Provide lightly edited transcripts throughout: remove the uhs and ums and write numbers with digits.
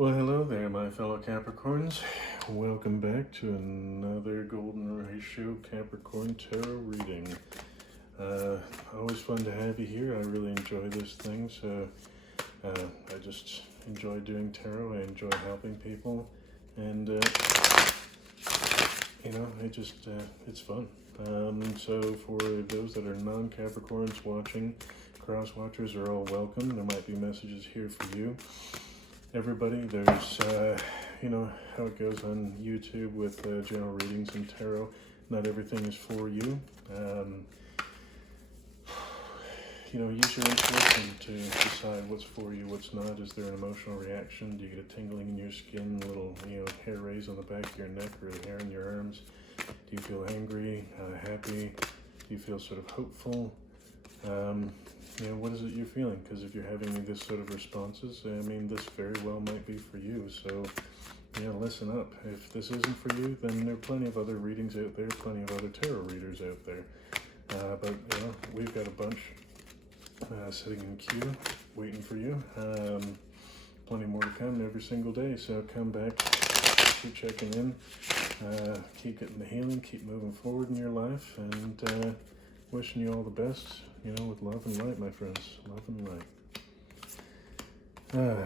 Well, hello there, my fellow Capricorns. Welcome back to another Golden Ratio Capricorn Tarot reading. Always fun to have you here. I really enjoy this thing, so I just enjoy doing tarot. I enjoy helping people, and it's fun. So for those that are non-Capricorns watching, cross-watchers are all welcome. There might be messages here for you. Everybody, there's, you know how it goes on YouTube with general readings and tarot. Not everything is for you. Use your intuition to decide what's for you, what's not. Is there an emotional reaction? Do you get a tingling in your skin, a little, hair raise on the back of your neck or hair in your arms? Do you feel angry, happy? Do you feel sort of hopeful? What is it you're feeling? Because if you're having this sort of responses, this very well might be for you. So, listen up. If this isn't for you, then there are plenty of other readings out there, plenty of other tarot readers out there. But we've got a bunch sitting in queue, waiting for you. Plenty more to come every single day. So come back, keep checking in, keep getting the healing, keep moving forward in your life, and wishing you all the best, with love and light, my friends. Love and light.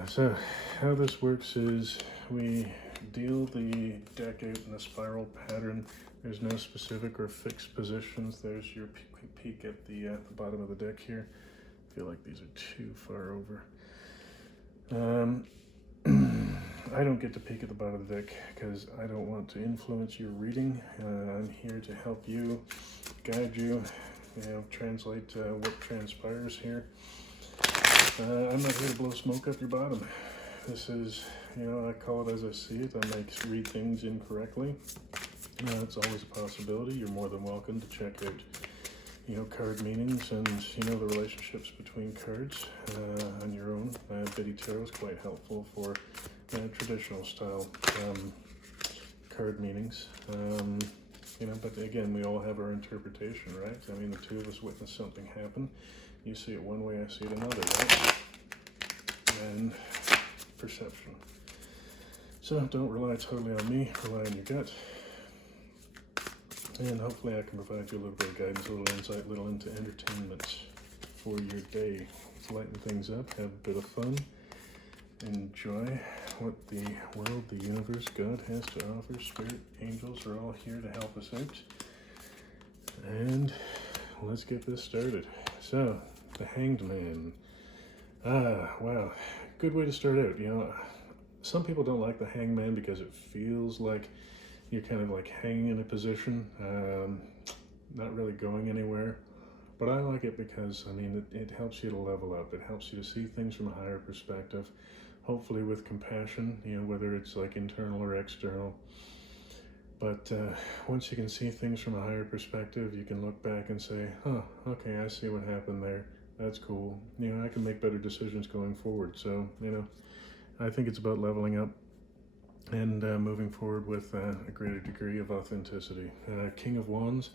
So how this works is we deal the deck out in a spiral pattern. There's no specific or fixed positions. There's your peek at the bottom of the deck here. I feel like these are too far over. I don't get to peek at the bottom of the deck because I don't want to influence your reading. I'm here to help you, guide you, translate what transpires here. I'm not here to blow smoke up your bottom. This is, I call it as I see it. I might read things incorrectly. It's always a possibility. You're more than welcome to check out, card meanings and, the relationships between cards on your own. Biddy Tarot is quite helpful for traditional style card meanings. But again, we all have our interpretation, right? The two of us witness something happen. You see it one way, I see it another, right? And perception. So don't rely totally on me, rely on your gut. And hopefully I can provide you a little bit of guidance, a little insight, a little into entertainment for your day. Let's lighten things up, have a bit of fun, enjoy what the world, the universe, God has to offer. Spirit, angels are all here to help us out. And let's get this started. So, the Hanged Man. Wow. Good way to start out. Some people don't like the Hanged Man because it feels like you're kind of like hanging in a position, not really going anywhere. But I like it because, it helps you to level up. It helps you to see things from a higher perspective, hopefully with compassion, whether it's like internal or external. But once you can see things from a higher perspective, you can look back and say, okay, I see what happened there. That's cool. I can make better decisions going forward. So, I think it's about leveling up and moving forward with a greater degree of authenticity. King of Wands,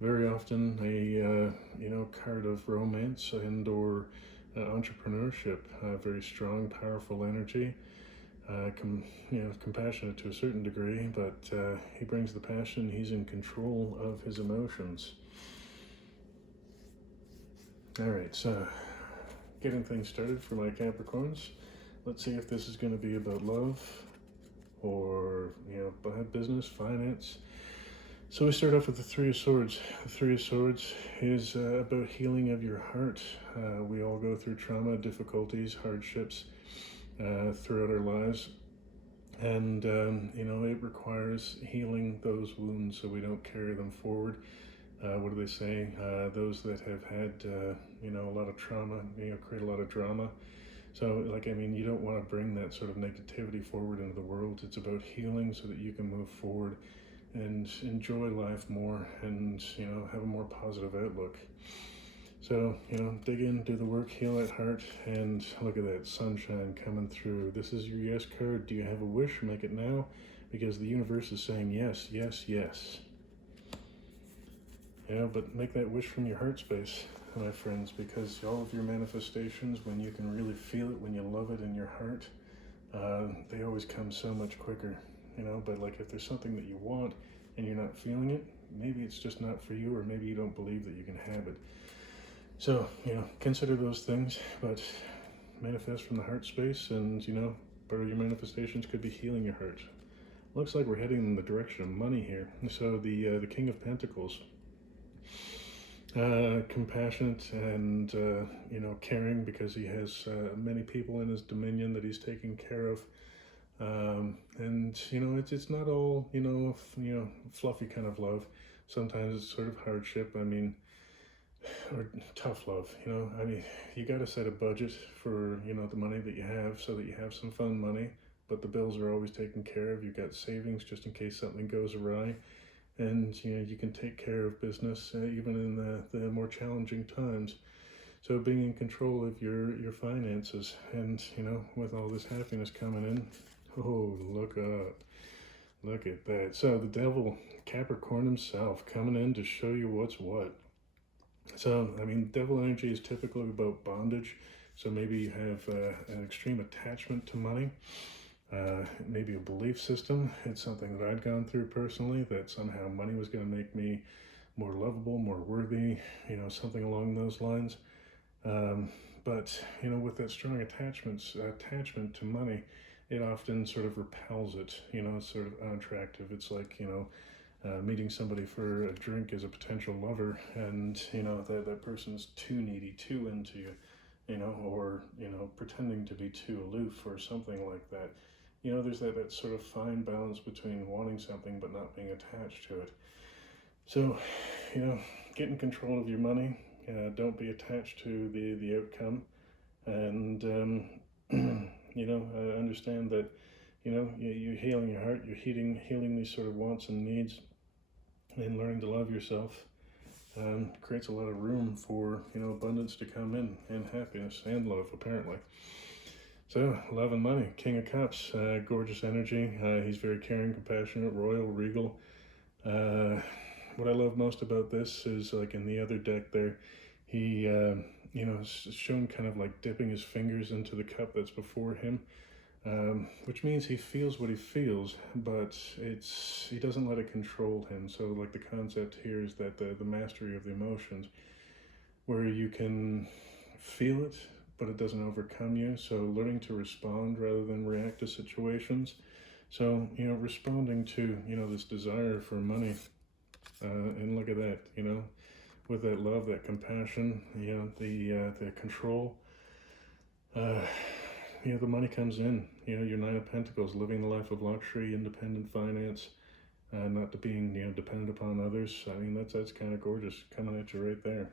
very often a card of romance and or entrepreneurship. Very strong, powerful energy. Compassionate to a certain degree, but he brings the passion. He's in control of his emotions. All right, so getting things started for my Capricorns. Let's see if this is going to be about love or, bad business, finance. So we start off with the Three of Swords. The Three of Swords is about healing of your heart. We all go through trauma, difficulties, hardships throughout our lives. And, it requires healing those wounds so we don't carry them forward. What do they say? Those that have had, a lot of trauma, create a lot of drama. So, you don't want to bring that sort of negativity forward into the world. It's about healing so that you can move forward and enjoy life more and, have a more positive outlook. So, dig in, do the work, heal that heart, and look at that sunshine coming through. This is your yes card. Do you have a wish? Make it now, because the universe is saying yes, yes, yes. But make that wish from your heart space, my friends, because all of your manifestations, when you can really feel it, when you love it in your heart, they always come so much quicker, you know. But like if there's something that you want and you're not feeling it, maybe it's just not for you, or maybe you don't believe that you can have it. So, you know, consider those things, but manifest from the heart space, and, you know, part of your manifestations could be healing your heart. Looks like we're heading in the direction of money here. So the King of Pentacles, compassionate and, you know, caring, because he has many people in his dominion that he's taking care of. And, you know, it's not all, you know, fluffy kind of love. Sometimes it's sort of hardship. I mean, or tough love, you know. I mean, you got to set a budget for, you know, the money that you have, so that you have some fun money, but the bills are always taken care of. You've got savings just in case something goes awry, and, you know, you can take care of business even in the more challenging times. So being in control of your finances, and, you know, with all this happiness coming in, oh, look up. Look at that. So the devil, Capricorn himself, coming in to show you what's what. So, I mean, devil energy is typically about bondage. So maybe you have an extreme attachment to money, maybe a belief system. It's something that I'd gone through personally, that somehow money was going to make me more lovable, more worthy, you know, something along those lines. But, you know, with that strong attachment to money, it often sort of repels it. You know, it's sort of unattractive. It's like, you know, meeting somebody for a drink as a potential lover, and, you know, that person's too needy, too into you, you know, or, you know, pretending to be too aloof or something like that. You know, there's that sort of fine balance between wanting something but not being attached to it. So, you know, get in control of your money. Don't be attached to the outcome, and you know, understand that, you know, you're healing your heart, you're healing these sort of wants and needs, and learning to love yourself creates a lot of room for, you know, abundance to come in, and happiness and love, apparently. So, love and money, King of Cups, gorgeous energy. He's very caring, compassionate, royal, regal. What I love most about this is, like in the other deck there, he, you know, is shown kind of like dipping his fingers into the cup that's before him. Which means he feels what he feels, but he doesn't let it control him. So, like, the concept here is that the mastery of the emotions, where you can feel it, but it doesn't overcome you. So learning to respond rather than react to situations. So, you know, responding to, you know, this desire for money, and look at that, you know, with that love, that compassion, you know, the control. You know, the money comes in, you know, your Nine of Pentacles, living the life of luxury, independent finance, not being, you know, dependent upon others. I mean, that's kind of gorgeous coming at you right there.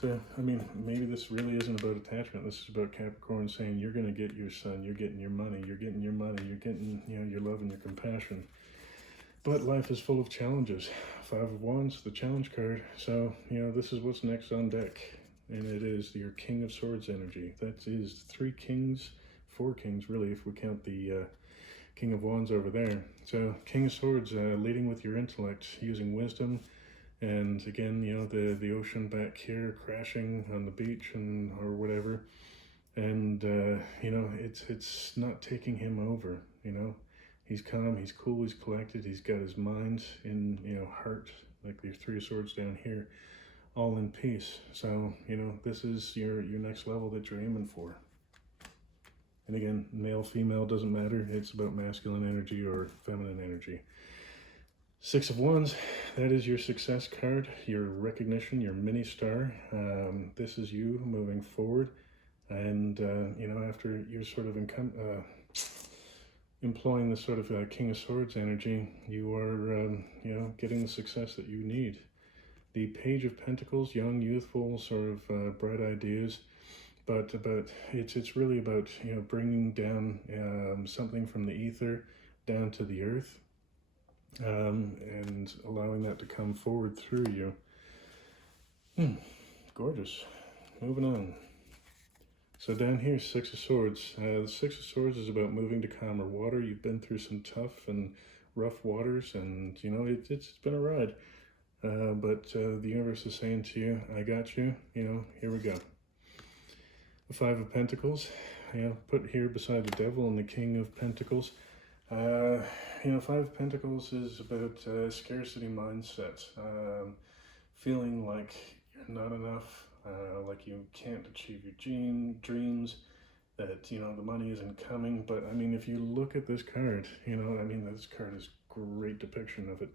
So, I mean, maybe this really isn't about attachment. This is about Capricorn saying, you're going to get your son, you're getting your money, you're getting your money, you're getting, you know, your love and your compassion. But life is full of challenges. Five of Wands, the challenge card. So, you know, this is what's next on deck. And it is your King of Swords energy. That is 3 kings, 4 kings really, if we count the King of Wands over there. So King of Swords, leading with your intellect, using wisdom, and again, you know, the ocean back here, crashing on the beach and or whatever. And you know, it's not taking him over. You know, he's calm, he's cool, he's collected. He's got his mind in, you know, heart, like the 3 of Swords down here, all in peace. So, you know, this is your next level that you're aiming for. And again, male, female, doesn't matter. It's about masculine energy or feminine energy. 6 of Wands, that is your success card, your recognition, your mini star. This is you moving forward. And, you know, after you're sort of employing the sort of King of Swords energy, you are, you know, getting the success that you need. The Page of Pentacles, young, youthful, sort of bright ideas, but it's really about, you know, bringing down something from the ether down to the earth, and allowing that to come forward through you. Gorgeous. Moving on. So down here, 6 of Swords. The 6 of Swords is about moving to calmer water. You've been through some tough and rough waters, and, you know, it's been a ride. But the universe is saying to you, I got you, you know, here we go. The Five of Pentacles, put here beside the Devil and the King of Pentacles. Five of Pentacles is about scarcity mindset, feeling like you're not enough, like you can't achieve your dreams, that, the money isn't coming. But I mean, if you look at this card, this card is a great depiction of it.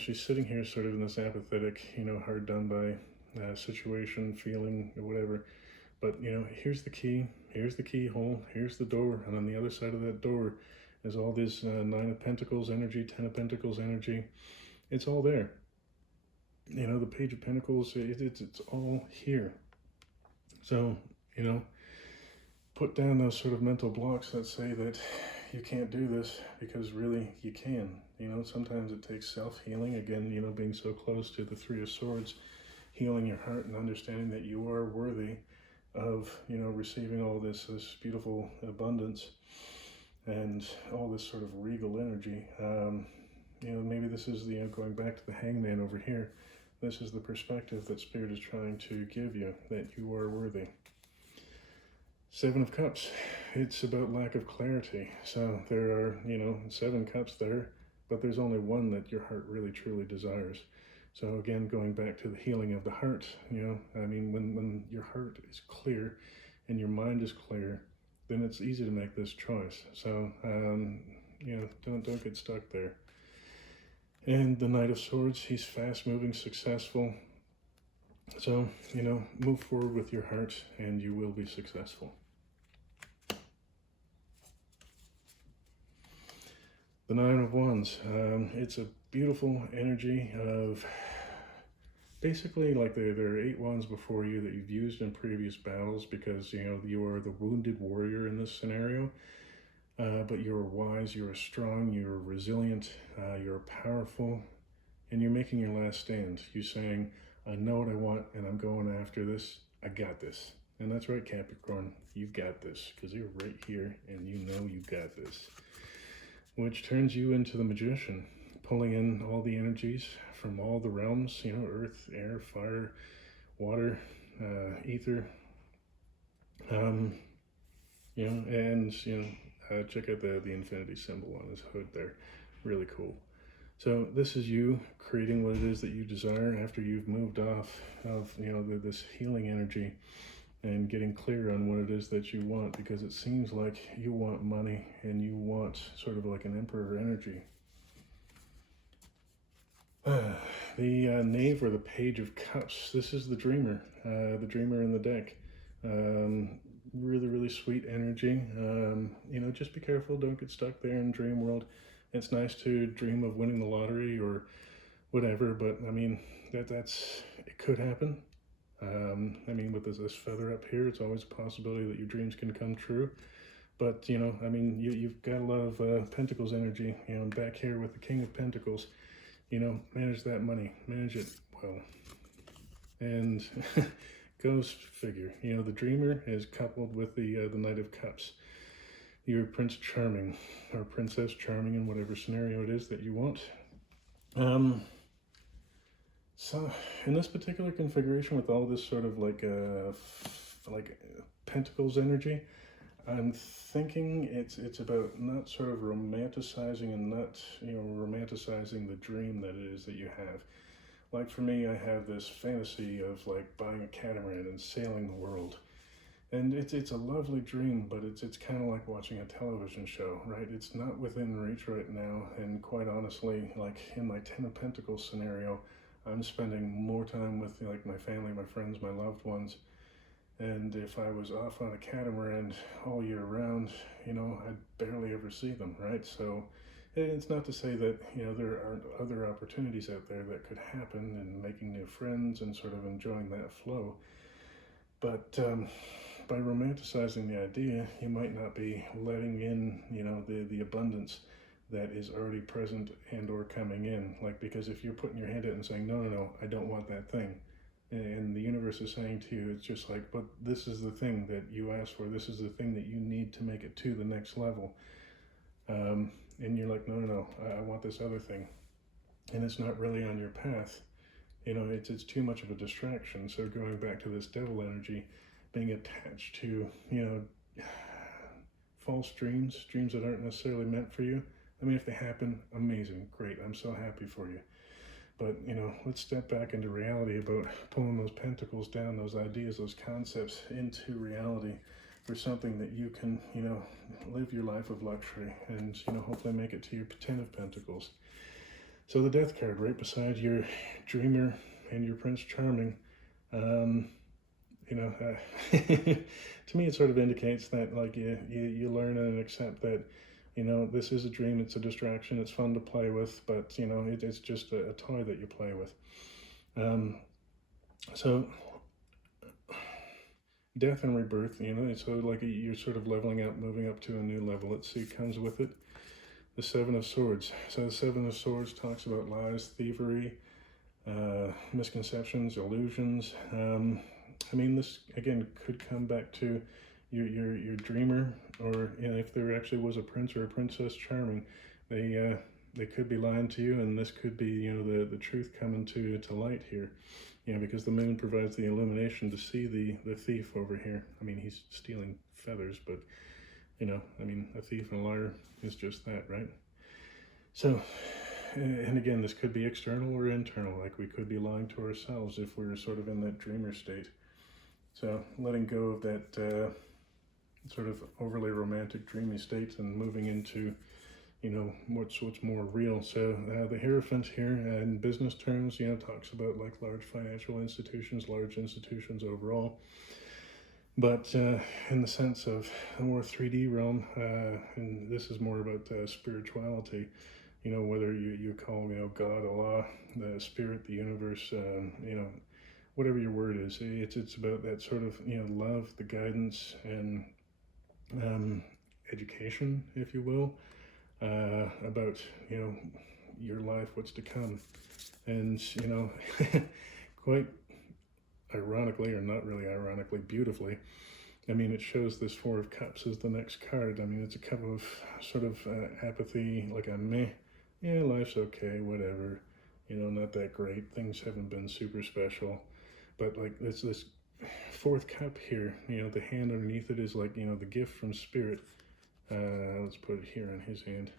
She's sitting here sort of in this apathetic, hard done by situation, feeling, or whatever. But, here's the key, here's the keyhole, here's the door, and on the other side of that door is all this Nine of Pentacles energy, Ten of Pentacles energy. It's all there. The Page of Pentacles, it's all here. So, put down those sort of mental blocks that say that you can't do this, because really you can. Sometimes it takes self-healing, again, being so close to the Three of Swords, healing your heart and understanding that you are worthy of, receiving all this beautiful abundance and all this sort of regal energy. Maybe this is going back to the Hangman over here. This is the perspective that Spirit is trying to give you, that you are worthy. Seven of Cups, it's about lack of clarity. So there are, 7 cups there, but there's only one that your heart really truly desires. So again, going back to the healing of the heart, when your heart is clear and your mind is clear, then it's easy to make this choice. So, don't get stuck there. And the Knight of Swords, he's fast-moving, successful. So, move forward with your heart and you will be successful. The Nine of Wands, it's a beautiful energy of basically like there are 8 wands before you that you've used in previous battles, because you are the wounded warrior in this scenario, but you're wise, you're strong, you're resilient, you're powerful, and you're making your last stand. You're saying, I know what I want and I'm going after this. I got this. And that's right, Capricorn, you've got this, because you're right here and you know you got this. Which turns you into the Magician, pulling in all the energies from all the realms, earth, air, fire, water, ether, check out the infinity symbol on his hood there, really cool. So this is you creating what it is that you desire after you've moved off of, this healing energy, and getting clear on what it is that you want, because it seems like you want money and you want sort of like an emperor energy. The Knave, or the Page of Cups, this is the dreamer in the deck. Really, really sweet energy. Just be careful, don't get stuck there in dream world. It's nice to dream of winning the lottery or whatever, but it could happen. With this feather up here, it's always a possibility that your dreams can come true. But, you've got a lot of Pentacles energy, back here with the King of Pentacles. Manage that money, manage it well. And goes figure, the dreamer is coupled with the Knight of Cups. You're Prince Charming, or Princess Charming, in whatever scenario it is that you want. So in this particular configuration, with all this sort of like Pentacles energy, I'm thinking it's about not sort of romanticizing and not, romanticizing the dream that it is that you have. Like for me, I have this fantasy of like buying a catamaran and sailing the world. And it's a lovely dream, but it's kind of like watching a television show, right? It's not within reach right now. And quite honestly, like in my Ten of Pentacles scenario, I'm spending more time with like my family, my friends, my loved ones. And if I was off on a catamaran all year round, I'd barely ever see them, right? So it's not to say that, there aren't other opportunities out there that could happen, and making new friends and sort of enjoying that flow. But by romanticizing the idea, you might not be letting in, the abundance that is already present and or coming in. Like, because if you're putting your hand out and saying, no, I don't want that thing, and the universe is saying to you, it's just like, but this is the thing that you asked for, this is the thing that you need to make it to the next level. And you're like, no, I want this other thing. And it's not really on your path. It's too much of a distraction. So going back to this devil energy, being attached to, you know, false dreams, dreams that aren't necessarily meant for you. I mean, if they happen, amazing, great, I'm so happy for you. But, you know, let's step back into reality about pulling those pentacles down, those ideas, those concepts into reality for something that you can, you know, live your life of luxury and, you know, hopefully make it to your 10 of Pentacles. So the Death card right beside your Dreamer and your Prince Charming, you know, to me it sort of indicates that, like, you learn and accept that, you know, this is a dream, it's a distraction, it's fun to play with, but, you know, it's just a toy that you play with. So death and rebirth, you know, so like you're sort of leveling up, moving up to a new level. Let's see, comes with it the Seven of Swords. So the Seven of Swords talks about lies, thievery, misconceptions, illusions. I mean, this again could come back to your dreamer, or, you know, if there actually was a prince or a princess charming, they could be lying to you, and this could be, you know, the truth coming to light here, you know, because the moon provides the illumination to see the thief over here. I mean, he's stealing feathers, but, you know, I mean, a thief and a liar is just that, right? So, and again, this could be external or internal, like we could be lying to ourselves if we're sort of in that dreamer state. So letting go of that sort of overly romantic, dreamy state and moving into, you know, what's more real. So the Hierophant here, in business terms, you know, talks about like large financial institutions, large institutions overall. But in the sense of a more 3D realm, and this is more about spirituality, you know, whether you call, you know, God, Allah, the spirit, the universe, you know, whatever your word is, it's about that sort of, you know, love, the guidance, and education, if you will, about, you know, your life, what's to come. And, you know, quite ironically, or not really ironically, beautifully, I mean, it shows this Four of Cups as the next card. I mean, it's a cup of sort of apathy, like a meh, yeah, life's okay, whatever, you know, not that great, things haven't been super special. But like this fourth cup here, you know, the hand underneath it is like, you know, the gift from spirit. Let's put it here in his hand.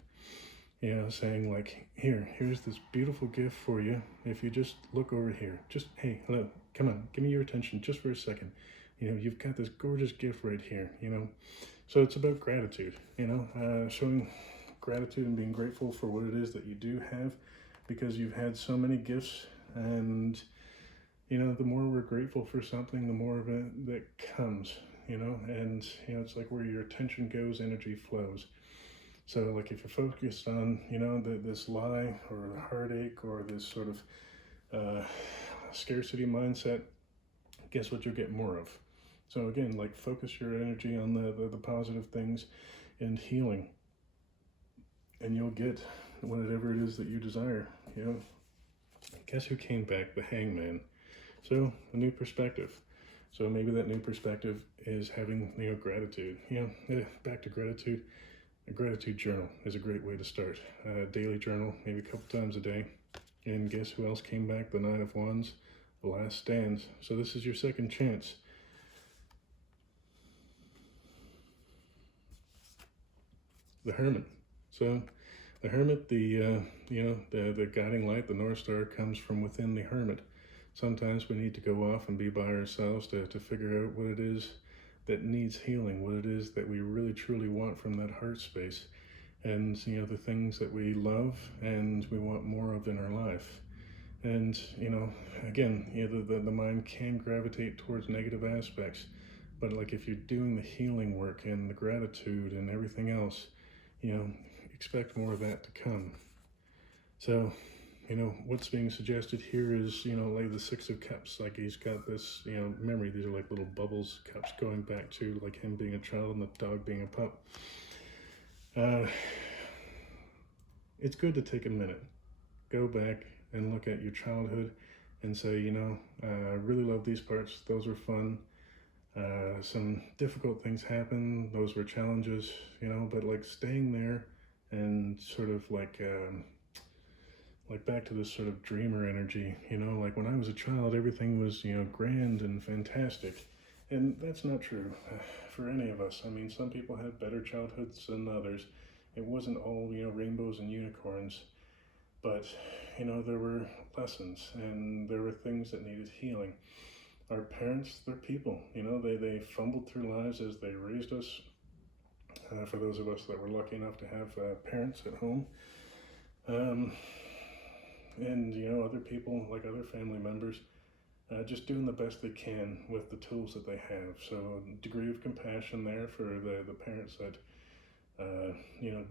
You know, saying like, here's this beautiful gift for you. If you just look over here, just, hey, hello, come on, give me your attention just for a second. You know, you've got this gorgeous gift right here, you know. So it's about gratitude, you know, showing gratitude and being grateful for what it is that you do have, because you've had so many gifts. And, you know, the more we're grateful for something, the more of it that comes, you know. And, you know, it's like where your attention goes, energy flows. So like if you're focused on, you know, this lie or the heartache or this sort of scarcity mindset, guess what you'll get more of? So again, like focus your energy on the positive things and healing, and you'll get whatever it is that you desire, you know. Guess who came back? The Hangman. So a new perspective. So maybe that new perspective is having, you know, gratitude. You know, back to gratitude. A gratitude journal is a great way to start. Daily journal, maybe a couple times a day. And guess who else came back? The Nine of Wands, the Last Stand. So this is your second chance. The Hermit. So the Hermit, you know, the guiding light, the North Star, comes from within the Hermit. Sometimes we need to go off and be by ourselves to figure out what it is that needs healing, what it is that we really truly want from that heart space, and, you know, the things that we love and we want more of in our life. And, you know, again, you know, the mind can gravitate towards negative aspects, but like if you're doing the healing work and the gratitude and everything else, you know, expect more of that to come. So, you know, what's being suggested here is, you know, like the Six of Cups, like he's got this, you know, memory. These are like little bubbles, cups going back to like him being a child and the dog being a pup. It's good to take a minute, go back and look at your childhood and say, you know, I really love these parts. Those were fun. Some difficult things happen. Those were challenges, you know, but like staying there and sort of like back to this sort of dreamer energy, you know, like when I was a child, everything was, you know, grand and fantastic. And that's not true for any of us. I mean, some people had better childhoods than others. It wasn't all, rainbows and unicorns, but, there were lessons and there were things that needed healing. Our parents, they're people, they fumbled through lives as they raised us. For those of us that were lucky enough to have parents at home. And, other people, like other family members, just doing the best they can with the tools that they have. So a degree of compassion there for the parents that,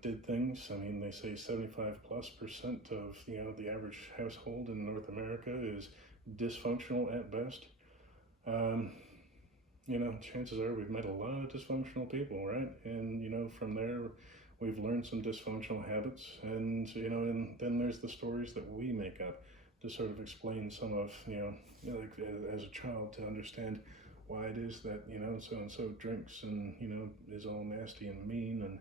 did things. I mean, they say 75+% of, the average household in North America is dysfunctional at best. Chances are we've met a lot of dysfunctional people, right? And, from there, we've learned some dysfunctional habits. And, and then there's the stories that we make up to sort of explain some of, like as a child, to understand why it is that, so-and-so drinks and, is all nasty and mean. And,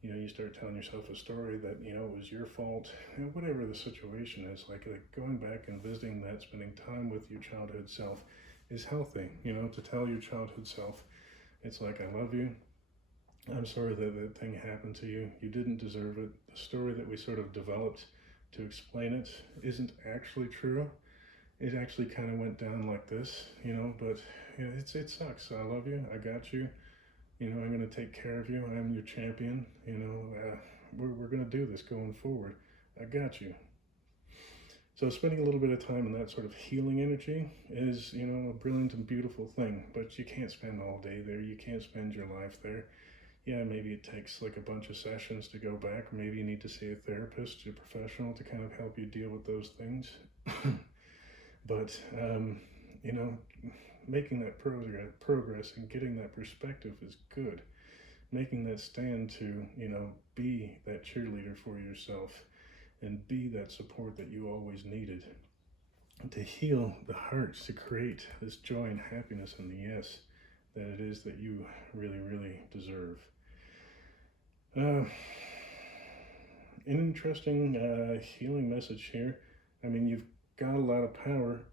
you start telling yourself a story that, it was your fault. Whatever the situation is, like going back and visiting that, spending time with your childhood self is healthy, to tell your childhood self, it's like, I love you. I'm sorry that that thing happened to you. You didn't deserve it. The story that we sort of developed to explain it isn't actually true. It actually kind of went down like this, but it sucks. I love you. I got you. I'm going to take care of you. I'm your champion. We're going to do this going forward. I got you. So spending a little bit of time in that sort of healing energy is, a brilliant and beautiful thing, but you can't spend all day there. You can't spend your life there. Yeah, maybe it takes like a bunch of sessions to go back. Maybe you need to see a therapist, a professional, to kind of help you deal with those things. But, making that progress and getting that perspective is good. Making that stand to, be that cheerleader for yourself and be that support that you always needed. To heal the hearts, to create this joy and happiness and the yes that it is that you really, really deserve. An interesting healing message here. I mean, you've got a lot of power.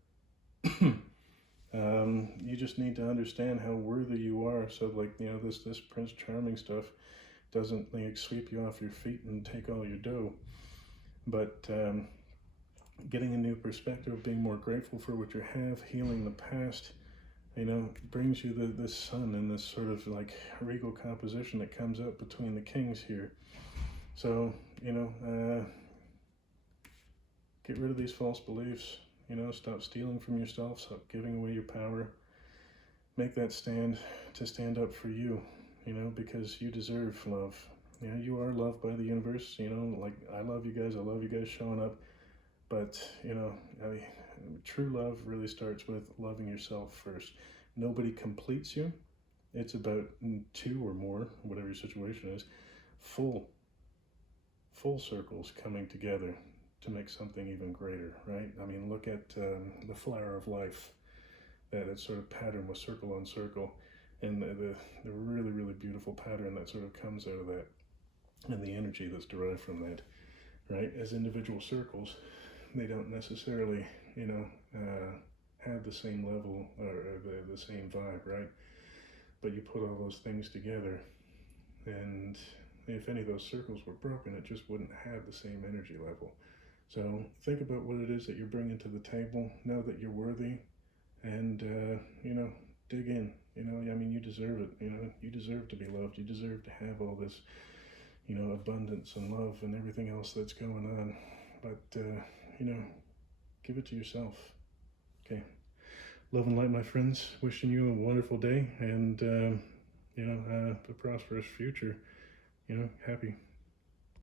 You just need to understand how worthy you are. So, like, this Prince Charming stuff doesn't like sweep you off your feet and take all your dough. But getting a new perspective, being more grateful for what you have, healing the past, brings you this sun and this sort of like regal composition that comes up between the kings here. So, get rid of these false beliefs, stop stealing from yourself, stop giving away your power. Make that stand to stand up for you, because you deserve love. You are loved by the universe, like I love you guys showing up. But, true love really starts with loving yourself first. Nobody completes you. It's about two or more, whatever your situation is, full circles coming together to make something even greater, right? I mean, look at the flower of life, that sort of pattern with circle on circle, and the really, really beautiful pattern that sort of comes out of that, and the energy that's derived from that, right? As individual circles, they don't necessarily, have the same level or the same vibe, right? But you put all those things together, and if any of those circles were broken, it just wouldn't have the same energy level. So think about what it is that you're bringing to the table. Know that you're worthy, and, dig in. You deserve it. You deserve to be loved. You deserve to have all this, abundance and love and everything else that's going on. But, give it to yourself. Okay. Love and light, my friends. Wishing you a wonderful day and, a prosperous future. Happy.